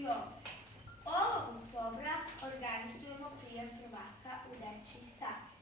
i ovo. Ovog oktobra organizujemo prijem prvaka u Dečiji savez.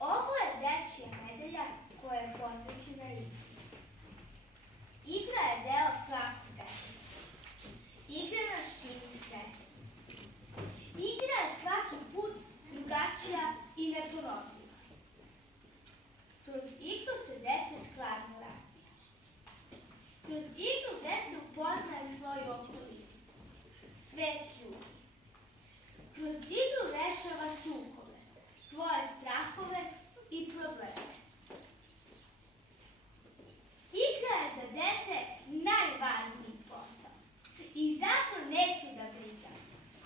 Ovo je Dečija nedelja koja je posvećena igri. Igra je deo svakog deteta. Igra nas čini srećnim. Igra je svaki put drugačija i neponovljiva. Kroz igru se dete skladno razvija. Kroz igru dete upoznaje svoju okolinu, svet ljudi. Kroz igru rešava sukobe, svoje strahove i probleme. Igra je za dete najvažniji posao i zato neću da brigam,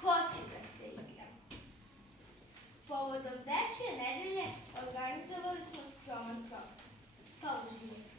hoću da se igram. Povodom Dečije nedelje organizovali smo skroman program, pa uživajte.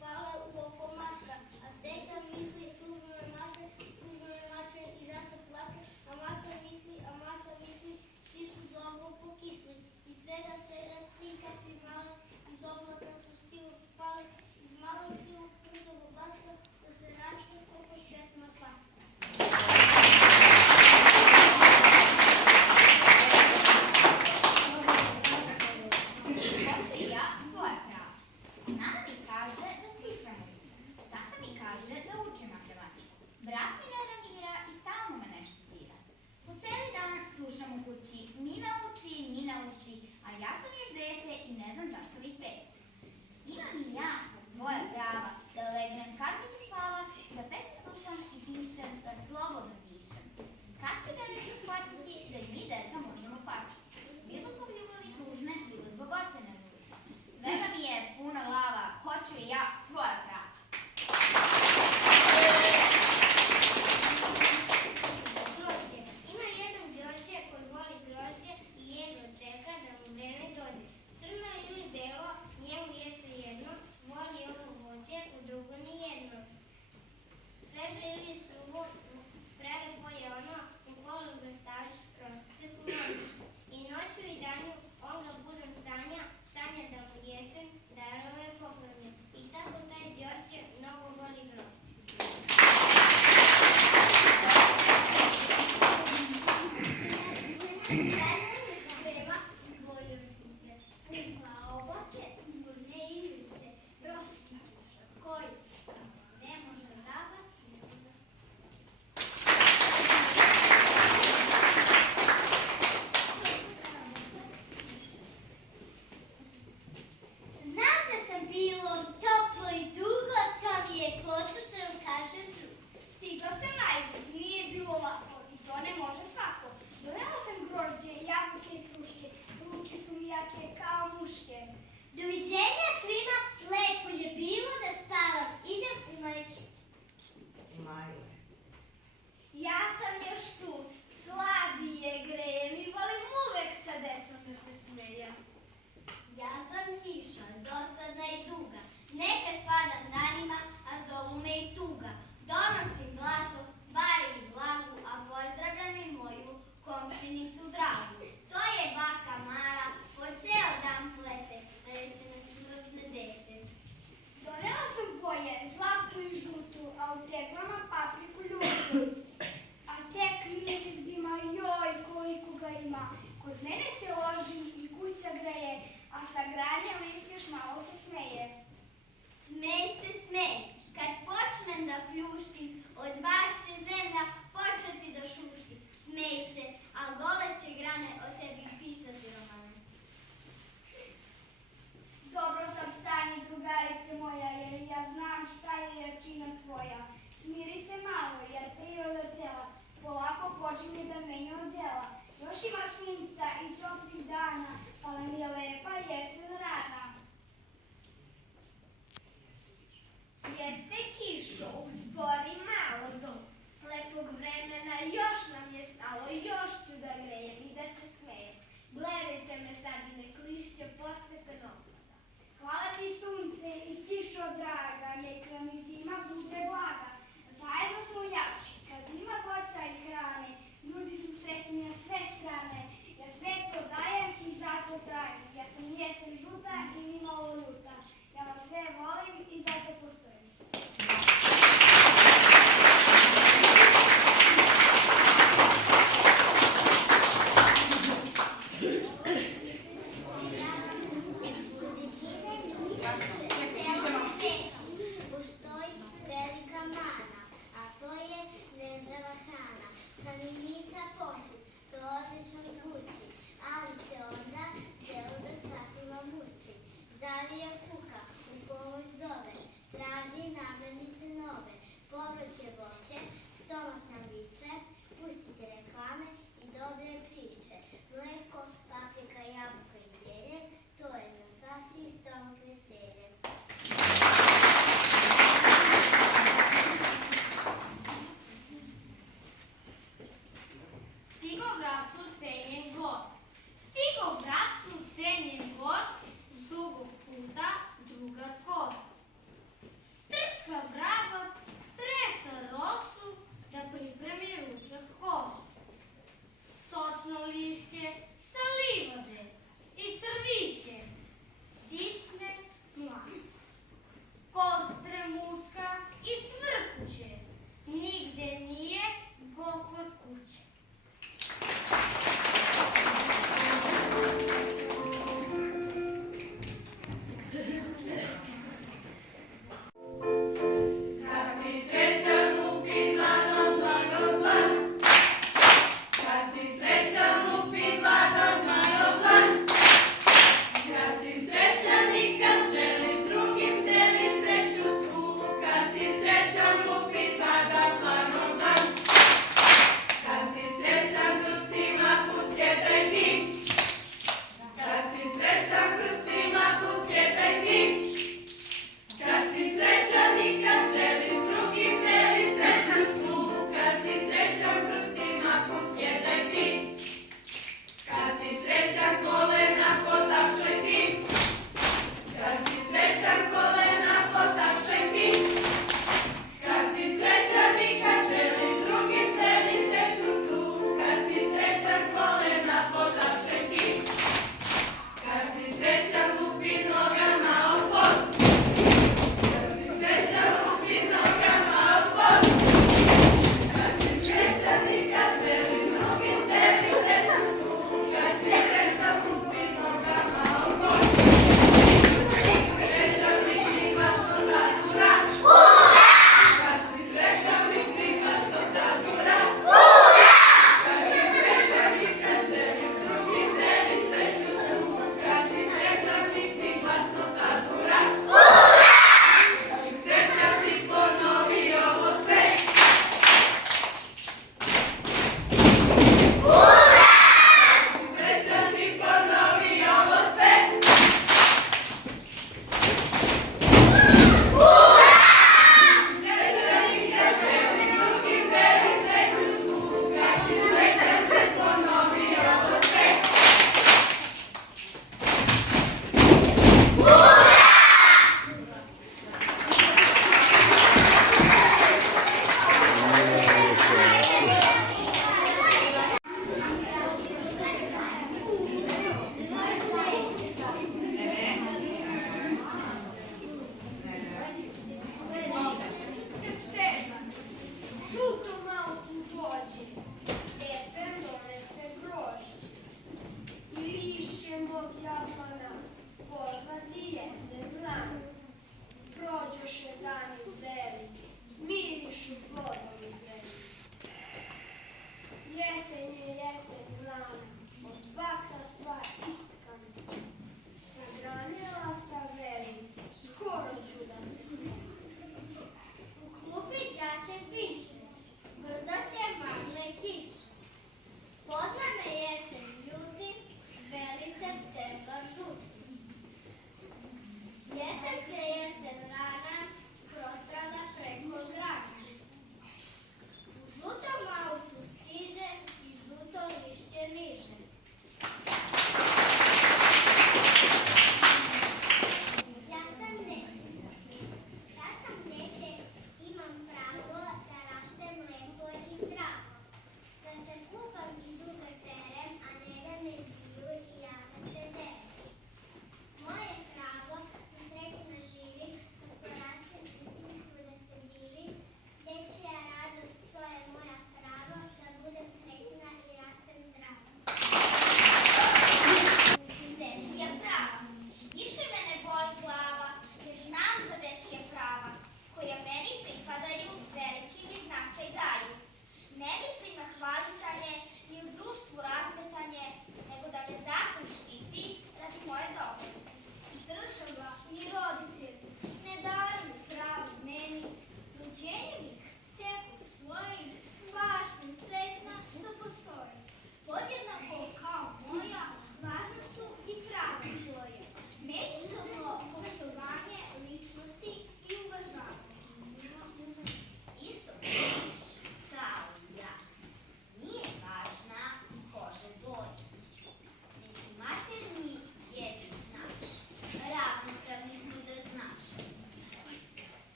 Pale u oko mačka, a seka misli tužno je mače i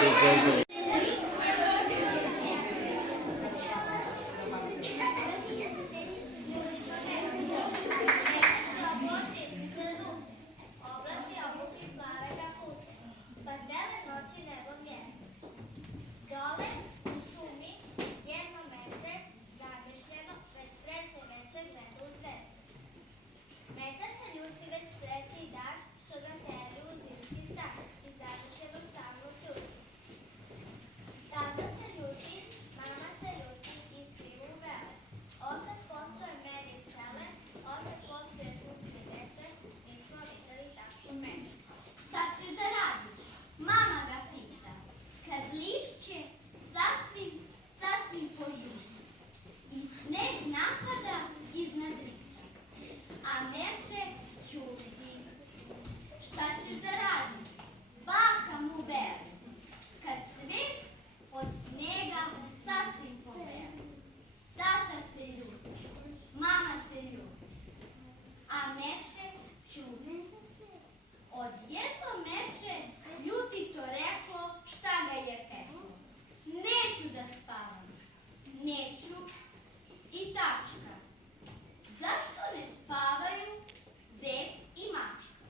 Oblaci obuki plave kapute, pa zele noći nebo mjesec. Dole u šumi jedno meče zamišljeno, već treće meče gleda u zvezde. Meča se ljuti već treći dan, što ga teri u zimski san i zamišljeno stalno ćuti. Tata se ljuti, mama se ljuti i svi uvele. Otac postoje meni čele, otac postoje kupi meče, nismo videli takvu meče. Šta ćeš da radiš? Mama ga pita. Kad lišće sasvim požuti i sneg napada iznad riča, a meče ćuti. Šta ćeš da radiš? Baka mu veli. Kad svet od snega sasvim poveli. Tata se ljuti, mama se ljuti, a meče ćuti. Odjedno meče ljutito reklo šta ga je peklo. Neću da spavam, neću i tačka. Zašto ne spavaju zec i mačka?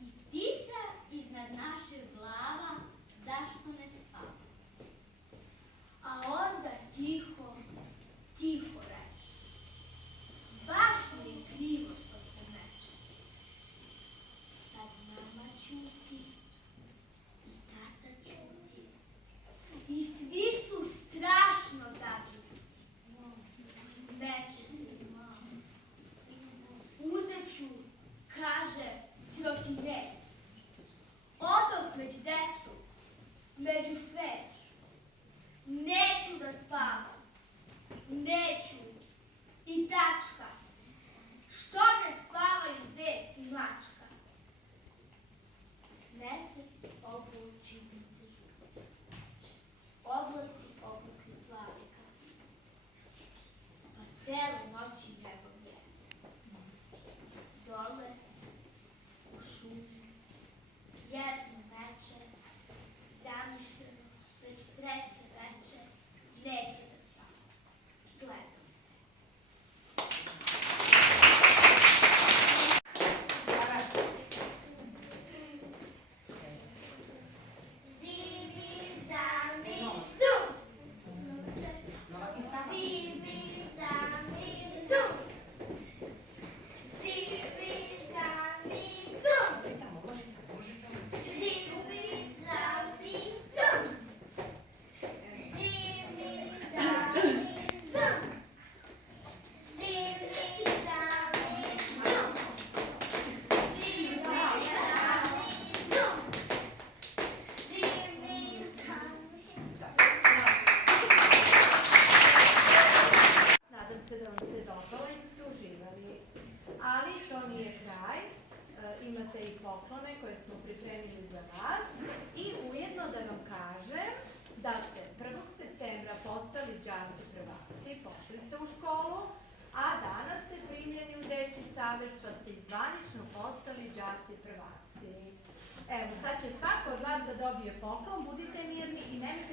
I ptica iznad naših glava zašto ne spava? A onda tiho reče. Baš mi je krivo što se meče. Sad mama ćuti i tata ćuti i svi su strašno zabrinuti. Meče se mama. Uzet ću, kaže tjoti ne. Odoh među decu, među sveč. Neću da spavam, neću i tačka. Što ne spavaju zec i mačka? Mesec oblači žute, oblaci obukli plave kapute, pa cele noći nebo mjesec. Dole u šumi jedno meče zamišljeno, već treće veče neće da spava. Gledam se. Zivi, zami, zum. Zivi, zami, zum. Zivi, zami, zum. Zivi, zami, zum. Zivi, zami, zum. Zivi, zami, zum. Zivi, zami, zum. Nadam se da vam se dopalo i da ste uživali. Ali to nije kraj. Imate i poklone koje smo pripremili za vas. I ujedno da vam kažem da ste 1. septembra postali đaci prvaci, pošli ste u školu, a danas ste primljeni u Dečiji savez pa ste i zvanično postali đaci prvaci. Evo, sad će svako od vas da dobije poklon, budite mirni i nemojte